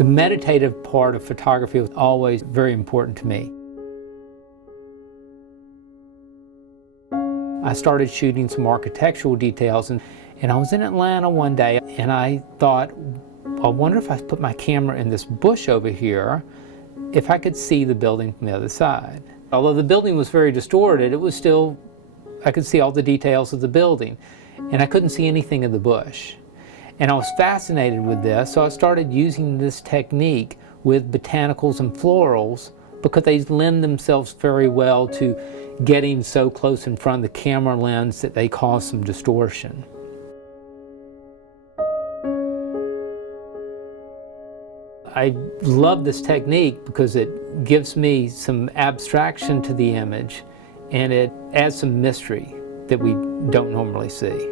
The meditative part of photography was always very important to me. I started shooting some architectural details, and I was in Atlanta one day, and I thought, I wonder if I put my camera in this bush over here, if I could see the building from the other side. Although the building was very distorted, it was still, I could see all the details of the building, and I couldn't see anything of the bush. And I was fascinated with this, so I started using this technique with botanicals and florals because they lend themselves very well to getting so close in front of the camera lens that they cause some distortion. I love this technique because it gives me some abstraction to the image, and it adds some mystery that we don't normally see.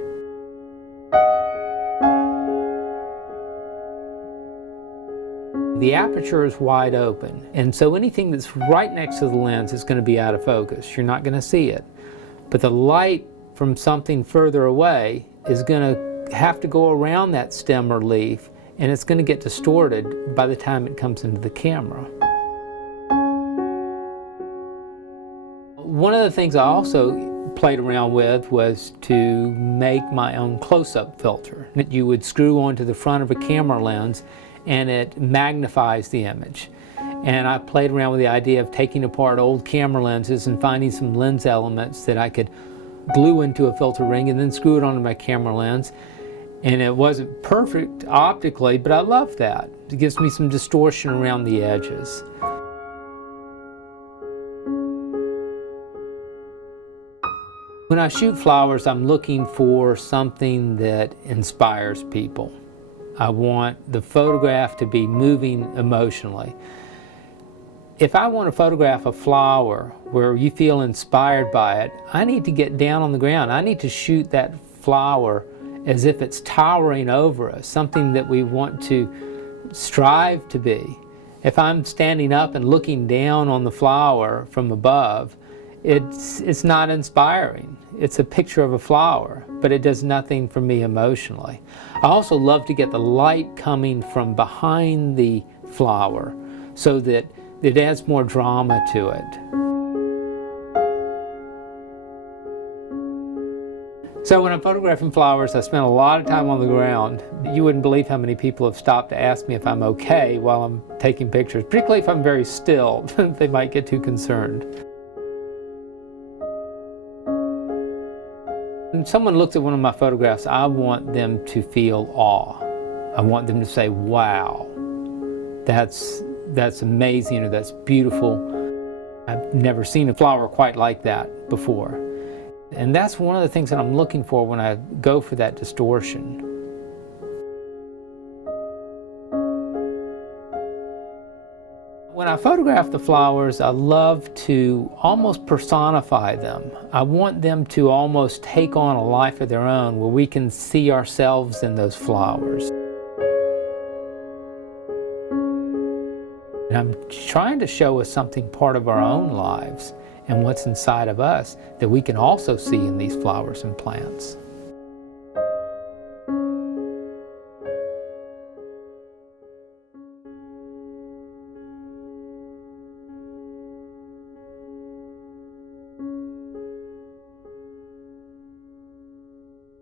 The aperture is wide open, and so anything that's right next to the lens is going to be out of focus. You're not going to see it. But the light from something further away is going to have to go around that stem or leaf, and it's going to get distorted by the time it comes into the camera. One of the things I also played around with was to make my own close-up filter that you would screw onto the front of a camera lens, and it magnifies the image. And I played around with the idea of taking apart old camera lenses and finding some lens elements that I could glue into a filter ring and then screw it onto my camera lens. And it wasn't perfect optically, but I love that. It gives me some distortion around the edges. When I shoot flowers, I'm looking for something that inspires people. I want the photograph to be moving emotionally. If I want to photograph a flower where you feel inspired by it, I need to get down on the ground. I need to shoot that flower as if it's towering over us, something that we want to strive to be. If I'm standing up and looking down on the flower from above, it's not inspiring. It's a picture of a flower, but it does nothing for me emotionally. I also love to get the light coming from behind the flower so that it adds more drama to it. So when I'm photographing flowers, I spend a lot of time on the ground. You wouldn't believe how many people have stopped to ask me if I'm okay while I'm taking pictures, particularly if I'm very still. They might get too concerned. When someone looks at one of my photographs, I want them to feel awe. I want them to say, wow, that's amazing, or that's beautiful. I've never seen a flower quite like that before. And that's one of the things that I'm looking for when I go for that distortion. When I photograph the flowers, I love to almost personify them. I want them to almost take on a life of their own where we can see ourselves in those flowers. And I'm trying to show us something part of our own lives and what's inside of us that we can also see in these flowers and plants.